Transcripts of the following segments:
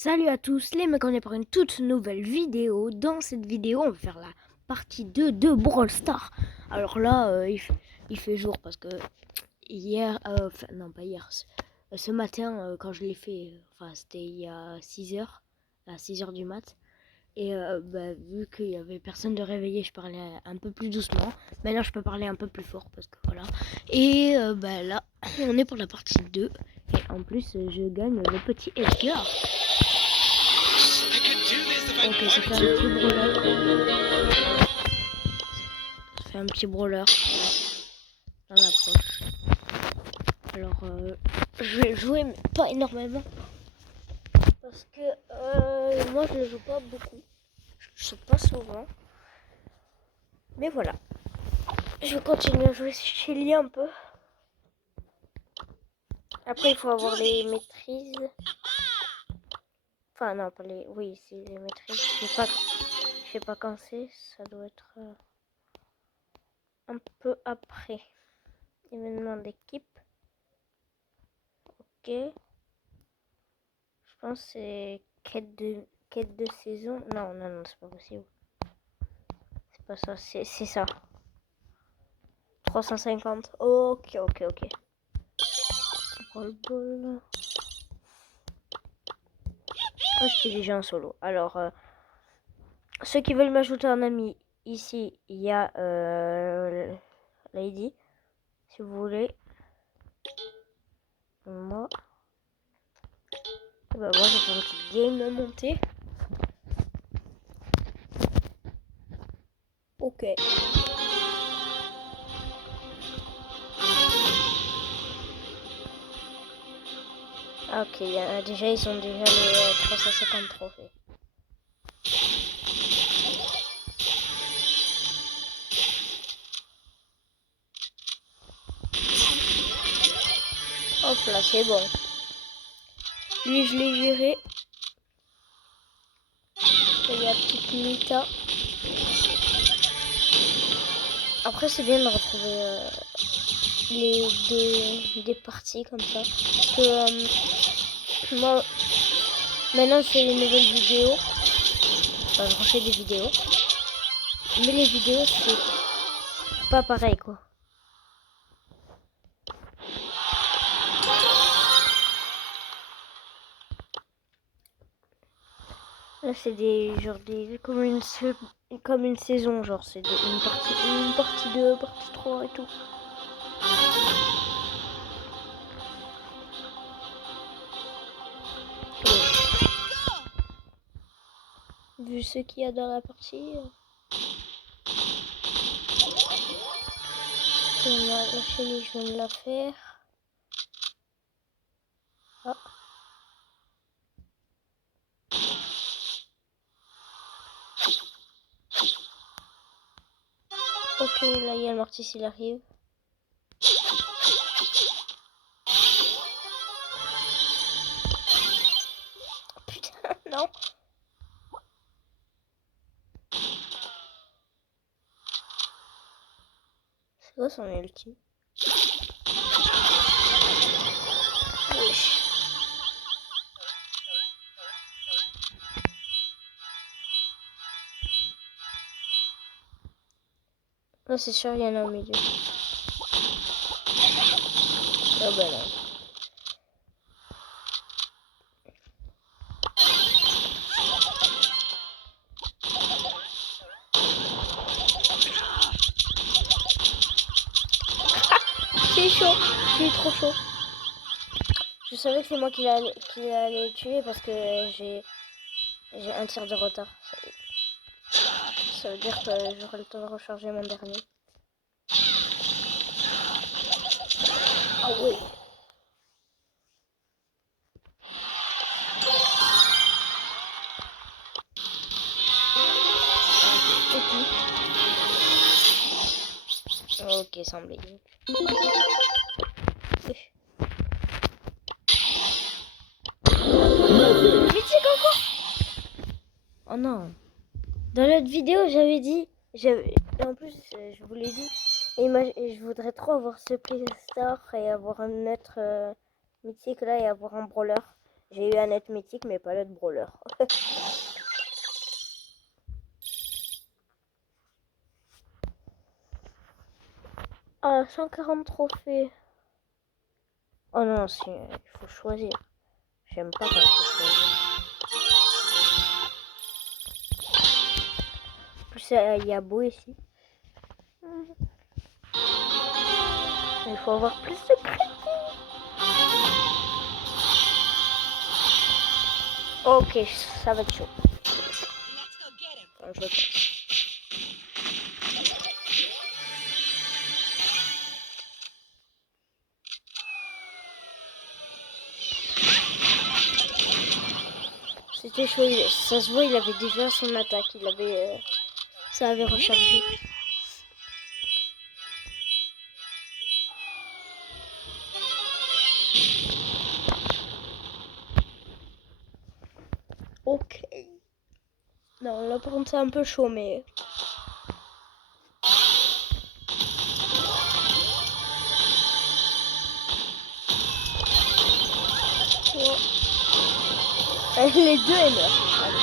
Salut à tous les mecs, on est pour une toute nouvelle vidéo. Dans cette vidéo, on va faire la partie 2 de Brawl Stars. Alors là, il fait jour parce que hier, non pas hier, ce matin, quand je l'ai fait, enfin c'était il y a 6 heures, à 6 heures du mat. Et vu qu'il y avait personne de réveillé, je parlais un peu plus doucement. Maintenant, je peux parler un peu plus fort parce que voilà. Et là, on est pour la partie 2. Et en plus, je gagne le petit Edgar. Ok, ça fait un petit brawler. Ça fait un petit brawler dans la poche. Alors, je vais jouer, mais pas énormément. Parce que moi, je ne joue pas beaucoup. Je joue pas souvent. Mais voilà. Je vais continuer à jouer Shelly un peu. Après, il faut avoir les maîtrises. Enfin, non, pas les... Oui, c'est les maîtrises. Je sais pas quand c'est. Ça doit être un peu après. Événement d'équipe. Ok. Je pense que c'est quête de saison. Non, c'est pas possible. C'est pas ça, c'est ça. 350. Ok. Roll-ball. Moi, j'étais déjà en solo. Alors, ceux qui veulent m'ajouter un ami, ici, il y a Lady. Si vous voulez. Moi, je vais faire une petite game montée. Ok. Ok, déjà, ils ont déjà les 350 trophées. Hop là, c'est bon. Lui, je l'ai géré. Il y a petite Nita. Après, c'est bien de retrouver des parties comme ça. Parce que moi, maintenant, je fais des nouvelles vidéos. Enfin, je refais des vidéos. Mais les vidéos, c'est pas pareil, quoi. Là, c'est comme une saison, genre c'est une partie 1, partie 2, partie 3 et tout. Vu ce qu'il y a dans la partie. La chenille, je viens de la faire. Ah. Ok, là il y a le Mortis, il arrive. Putain, non. C'est quoi son ulti? Wesh. Là c'est sûr, il y en a au milieu. Oh bah là. C'est chaud, j'ai trop chaud. Je savais que c'est moi qui allait tuer parce que j'ai un tir de retard. Ça veut dire que j'aurai le temps de recharger mon dernier. Ah oui. Ok, sans blague. Oh non. Dans l'autre vidéo, j'avais dit... Et en plus, je vous l'ai dit. Et je voudrais trop avoir ce Playstar et avoir un autre mythique là et avoir un brawler. J'ai eu un net mythique, mais pas l'autre brawler. Ah, 140 trophées. Oh non, il faut choisir. J'aime pas quand il faut choisir. En plus, il y a beau ici. Il faut avoir plus de crédit. Ok, ça va être chaud. Je pense. C'était chaud, ça se voit, il avait déjà son attaque, ça avait rechargé. Ok. Non, là par contre c'est un peu chaud, mais... Oh. Les deux, elles meurent. Allez.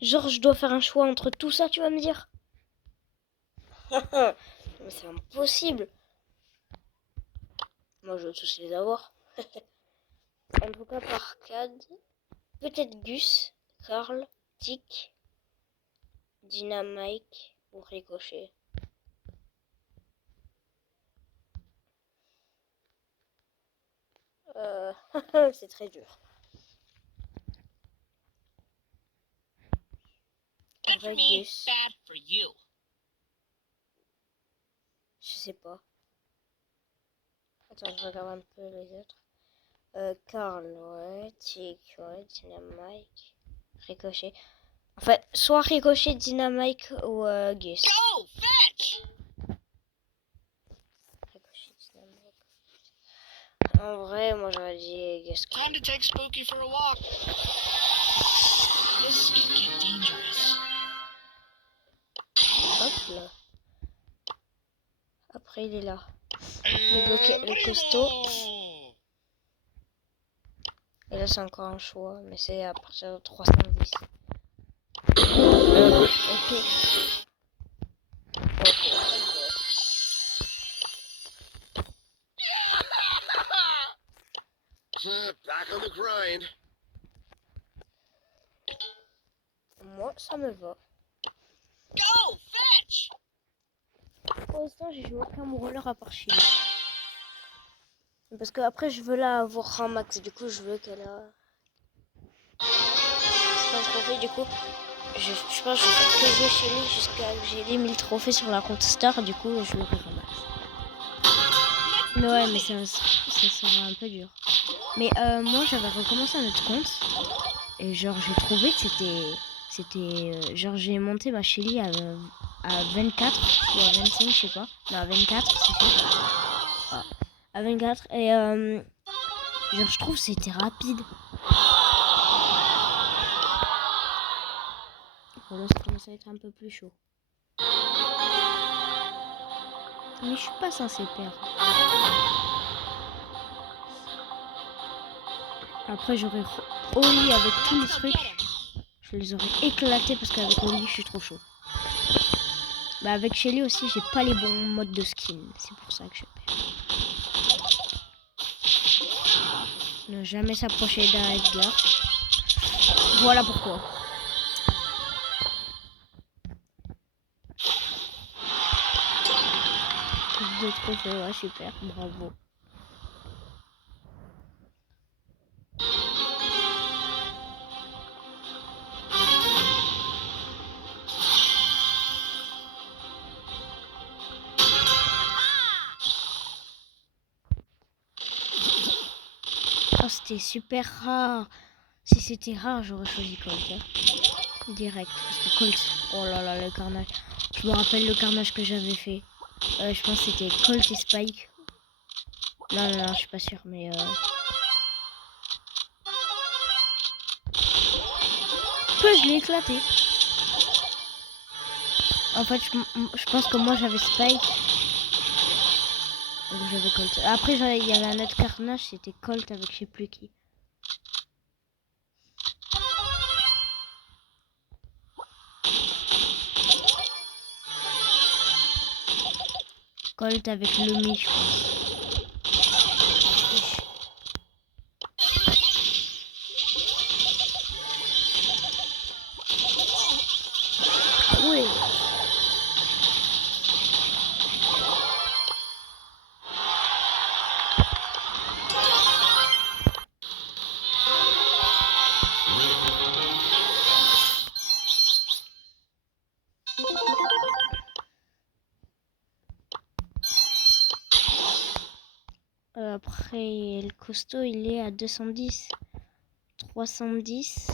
Genre, je dois faire un choix entre tout ça, tu vas me dire? Mais c'est impossible. Moi, je veux tous les avoir. En tout cas, par Cad, peut-être Gus, Carl, Tick, Dynamite ou Ricochet. C'est très dur. Avec Gus. Je sais pas. Attends, je regarde un peu les autres. Carl, ouais. Tick, ouais. Dynamite. Ricochet. En fait, soit Ricochet, Dynamite ou Gus. Ricochet, Dynamite. En vrai, moi j'aurais dit Gus. Time to take Spooky for a walk. This could get dangerous. Hop là. Après, il est là. Débloquer le costaud. Et là, c'est encore un choix, mais c'est à partir de 310. Ok. Back on the grind. Moi, ça me va. Go, fetch! Pour l'instant, j'ai joué aucun brawler à part Chili. Parce que après, je veux la avoir un max. Du coup, je veux qu'elle a... C'est un trophée, du coup. Je pense que je vais faire que jouer Chili jusqu'à que j'ai les 1000 trophées sur la compte Star. Du coup, je l'aurai un max. Mais ouais, mais ça sera un peu dur. Mais moi, j'avais recommencé un autre compte. Et genre, j'ai trouvé que c'était genre, j'ai monté ma Shelly à 24 ou à 25, je sais pas. Non, à 24, c'est sûr. Ah, à 24. Et genre, je trouve que c'était rapide. Bon, là, ça commence à être un peu plus chaud. Mais je suis pas censée perdre. Après, j'aurais Oli avec tous les trucs. Je les aurais éclatés parce qu'avec Oli, je suis trop chaud. Bah, avec Shelly aussi, j'ai pas les bons modes de skin. C'est pour ça que je perds. Ne jamais s'approcher d'un Edgar. Voilà pourquoi. Deux trophées, ouais, super, bravo. Oh, c'était super rare. Si c'était rare, j'aurais choisi Colt. Hein. Direct. Parce que Colt, oh là là, le carnage. Je me rappelle le carnage que j'avais fait. Je pense que c'était Colt et Spike. Non, je suis pas sûre, mais... je l'ai éclaté. En fait, je pense que moi j'avais Spike. Donc j'avais Colt. Après, il y avait un autre carnage, c'était Colt avec je sais plus qui. Colt avec le mi, je pense. Oui. Après, le costaud, il est à 210. 310.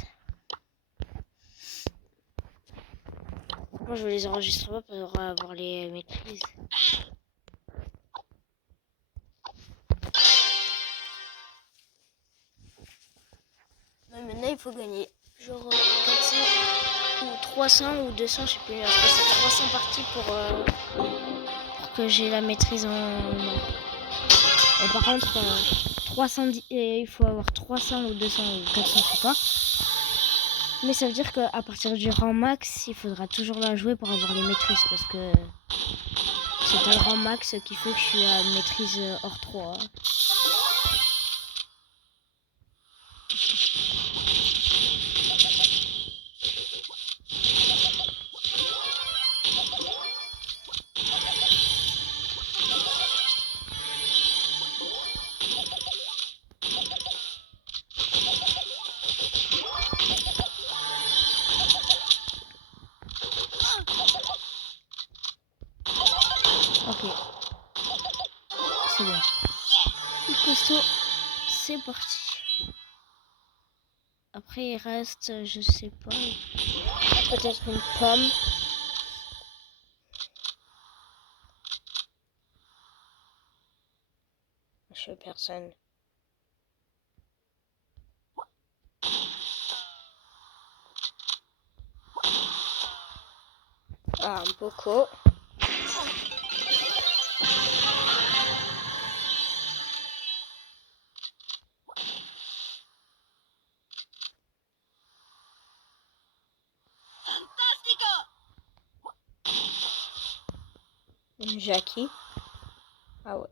Moi, je les enregistre pas pour avoir les maîtrises. Mais maintenant, il faut gagner genre 400 ou 300 ou 200, je sais plus. Je pense que c'est 300 parties pour que j'ai la maîtrise en... Et par contre, 310, il faut avoir 300 ou 200 ou 400, je sais pas. Mais ça veut dire qu'à partir du rang max, il faudra toujours la jouer pour avoir les maîtrises. Parce que c'est pas le rang max qui fait que je suis à maîtrise hors 3. Ok. C'est bon. Le costaud, c'est parti. Après, il reste, je sais pas, peut-être une pomme. Je suis personne. Ah, un poco. Une Jackie. Ah ouais.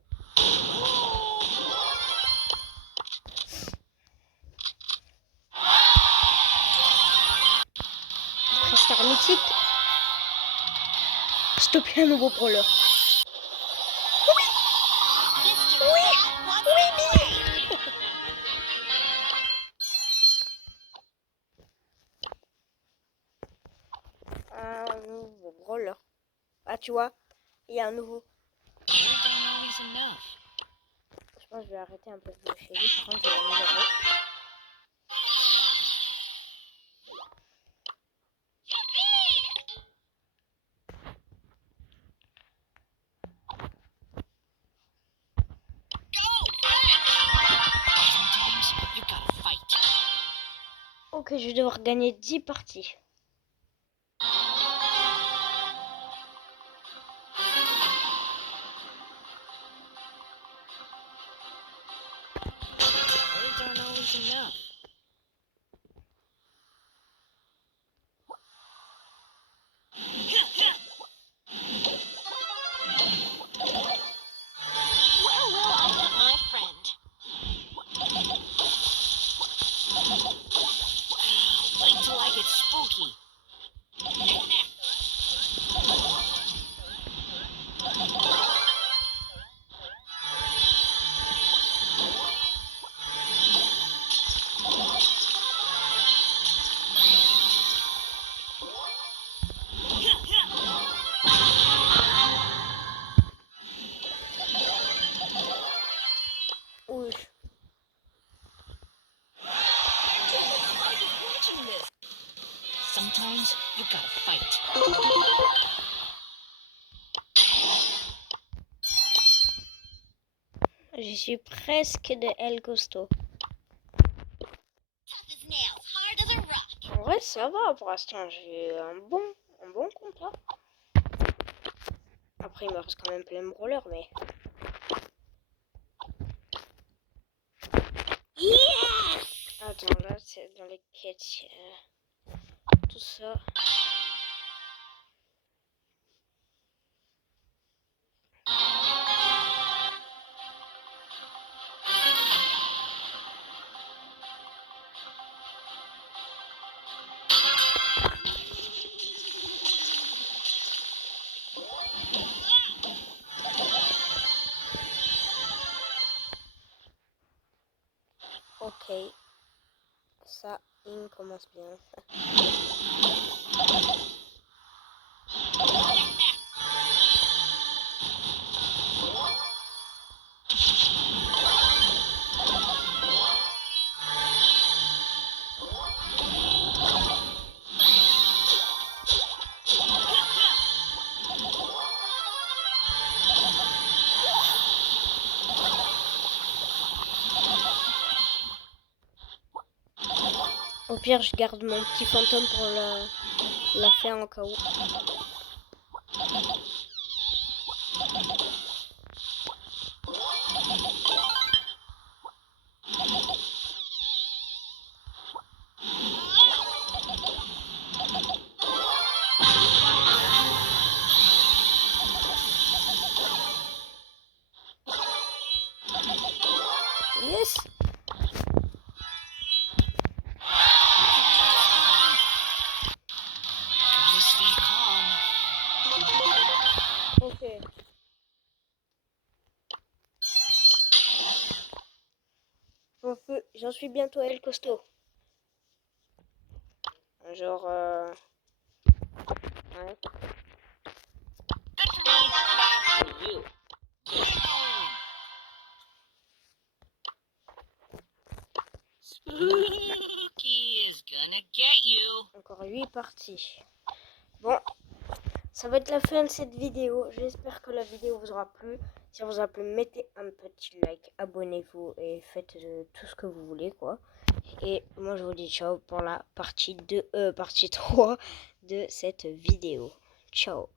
Après Star Mythique. Stopper un nouveau brawler. Oui. Un nouveau brawler. Ah, tu vois, il y a un nouveau. Je pense que je vais arrêter un peu de chez lui. Par contre, je vais la mettre. Ok, je vais devoir gagner 10 parties. Oui. Sometimes you gotta fight. Je suis presque de El Costo. En vrai, ça va pour l'instant. J'ai un bon compas. Après, il me reste quand même plein de brawlers, mais... Yes! Attends, là, c'est dans les quêtes. Tout ça. Ok. Ça, il commence bien. Au pire, je garde mon petit fantôme pour la faire en cas où. Yes! Ok. J'en suis bientôt à El Costo. Genre... Ouais. Spooky is gonna get you. Encore 8 parties. Bon, ça va être la fin de cette vidéo. J'espère que la vidéo vous aura plu. Si ça vous a plu, mettez un petit like, abonnez-vous et faites tout ce que vous voulez, quoi. Et moi, je vous dis ciao pour la partie 3 de cette vidéo. Ciao.